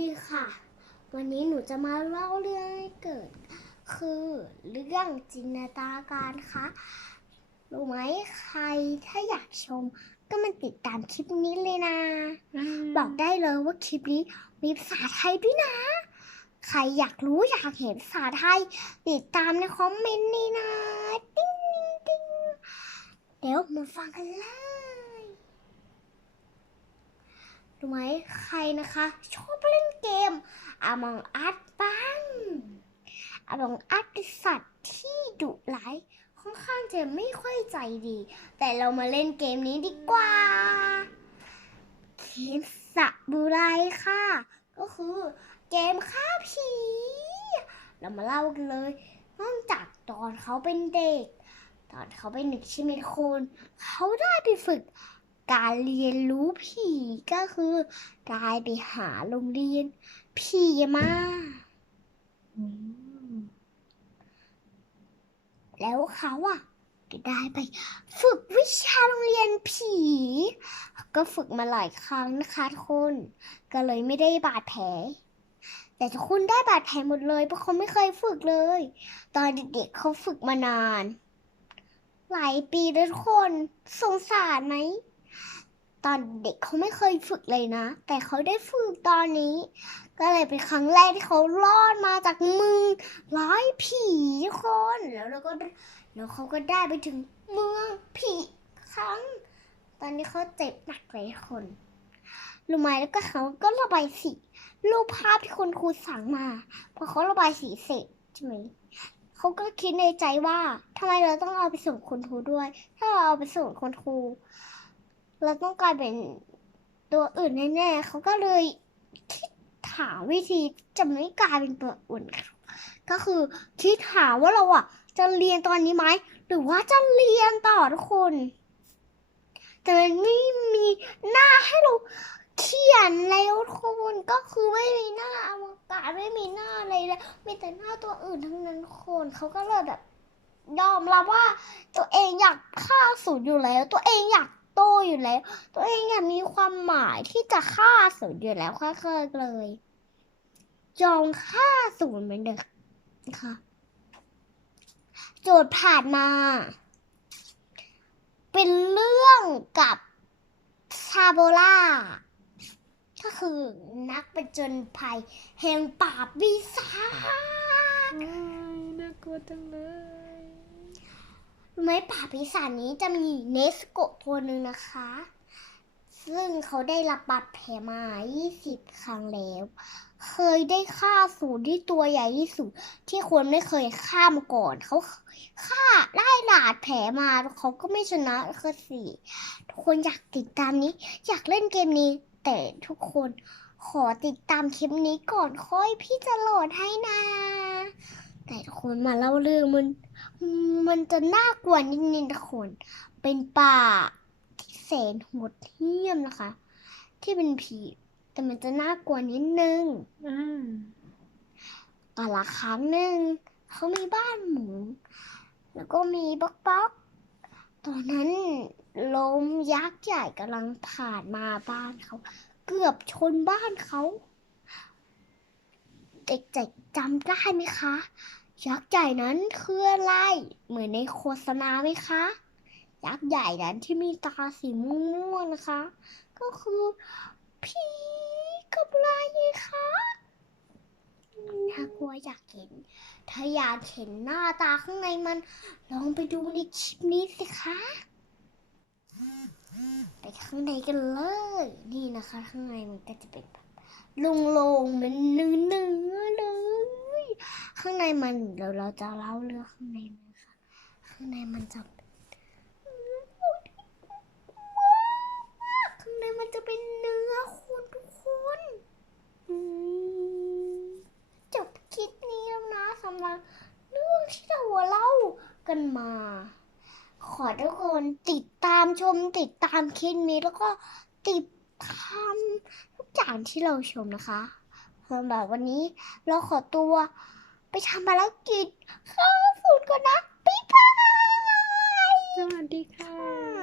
ดีค่ะ วันนี้หนูจะมาเล่าเรื่องให้เกิด คือเรื่องจินตนาการค่ะ รู้ไหมใครถ้าอยากชม ก็มาติดตามคลิปนี้เลยนะ บอกได้เลยว่าคลิปนี้มีภาษาไทยด้วยนะ ใครอยากรู้อยากเห็นภาษาไทย ติดตามในคอมเมนต์นี่นะ ติ้งติ้งติ้งเดี๋ยวมาฟังกันเลย รู้ไหมใครนะคะ ชอบเล่นเกมอามองอัดบ้างอามองอัดเป็นสัตว์ที่ดุร้ายค่อนข้างจะไม่ค่อยใจดี แต่เรามาเล่นเกมนี้ดีกว่าเกมสะบุไรค่ะ ก็คือเกมฆ่าผี เรามาเล่ากันเลยเริ่มจากตอนเขาเป็นเด็ก ตอนเขาเป็นเด็กใช่ไหมทุกคนเขาได้ไปฝึก การเรียนรู้ผีก็คือได้ไปหาโรงเรียนผีมาแล้วเขาอะก็ได้ไป ฝึกวิชาโรงเรียนผี ก็ฝึกมาหลายครั้งนะคะทุกคนก็เลยไม่ได้บาดแผล แต่ทุกคนได้บาดแผลหมดเลยเพราะเขาไม่เคยฝึกเลย ตอนเด็กๆเขาฝึกมานาน หลายปีแล้วทุกคนสงสารไหม ตอนเด็กเขาไม่เคยฝึกเลยนะ แต่เขาได้ฝึกตอนนี้ ก็เลยเป็นครั้งแรกที่เขารอดมาจากมือร้ายผีคนแล้วเราก็แล้วเขาก็ได้ไปถึงเมืองผีครั้ง ตอนนี้เขาเจ็บหนักเลยคนรู้ไหมแล้วก็เขาก็ระบายสีรูปภาพที่คุณครูสั่งมาพอเขาระบายสีเสร็จใช่ไหมเขาก็คิดในใจว่าทำไมเราต้องเอาไปส่งคุณครูด้วย ถ้าเราเอาไปส่งคุณครู เราต้องกลายเป็นตัวอื่นแน่ๆเขาก็เลยคิดหาวิธีจะไม่กลายเป็นตัวอื่นก็คือคิดหาว่าเราอะ จะเรียนตอนนี้ไหมหรือว่าจะเรียนต่อทุกคน แต่มันไม่มีหน้าให้เราเขียนแล้วทุกคนก็คือไม่มีหน้าอวกาศไม่มีหน้าอะไรเลยมีแต่หน้าตัวอื่นทั้งนั้นคนเขาก็เลยแบบยอมรับว่าตัวเองอยากฆ่าสูตรอยู่แล้ว ตัวเองอยาก โตอยู่แล้ว ตัวเองอยากมีความหมายที่จะฆ่าสูตรอยู่แล้วค่าเคยเลย จองฆ่าสูตรเหมือนเดิมนะคะโจทย์ผ่านมา เป็นเรื่องกับซาโบล่าก็คือนักประจนภัยแห่งป่าปีศาจน่ากลัวจังเลย รู้ไหมป่าปีศาจนี้จะมีเนสโกะตัวหนึ่งนะคะ ซึ่งเขาได้รับบาดแผลมา 20 ครั้งแล้ว เคยได้ฆ่าสูตรที่ตัวใหญ่ที่สุด ที่คนไม่เคยฆ่ามาก่อน เขาฆ่าได้บาดแผลมา เขาก็ไม่ชนะคือสี่ทุกคนอยากติดตามนี้ อยากเล่นเกมนี้ แต่ทุกคนขอติดตามคลิปนี้ก่อนค่อยพี่จะโหลดให้นะ แต่ทุกคนมาเล่าเรื่องมัน มันจะน่ากลัวนิดนึงทุกคน เป็นป่าที่แสนโหดเหี้ยมนะคะ ที่เป็นผี แต่มันจะน่ากลัวนิดนึงอืมกาละครั้งหนึ่งเขามีบ้านหมู แล้วก็มีบ๊อกบ๊อกตอนนั้นลมยักษ์ใหญ่กำลังผ่านมาบ้านเขา เกือบชนบ้านเขา เด็กๆจำได้ไหมคะ ยักษ์ใหญ่นั้นคืออะไร เหมือนในโฆษณาไหมคะ ยักษ์ใหญ่นั้นที่มีตาสีม่วงๆนะคะ ก็คือผีกับลายไงคะน่ากลัวอยากเห็น ถ้าอยากเห็นหน้าตาข้างในมัน ลองไปดูในคลิปนี้สิคะ ไปข้างในกันเลย นี่นะคะ ข้างในมันก็จะเป็นแบบโล่งๆเหมันเนื้อเนื้อๆเลย ข้างในมันเดี๋ยวเราจะเล่าเรื่องข้างในมันะคะข้างในมันจะข้างในมันจะเป็นเนื้อคนทุกคนจบคลิปนี้แล้วนะสำหรับเรื่องที่เราเล่ากันมา ขอทุกคนติดตามชมติดตามคลิปนี้แล้วก็ติดตามทุกอย่างที่เราชมนะคะสำหรับวันนี้เราขอตัว ไปทำภารกิจข้าวสูตรก่อนนะ บ๊ายบาย สวัสดีค่ะ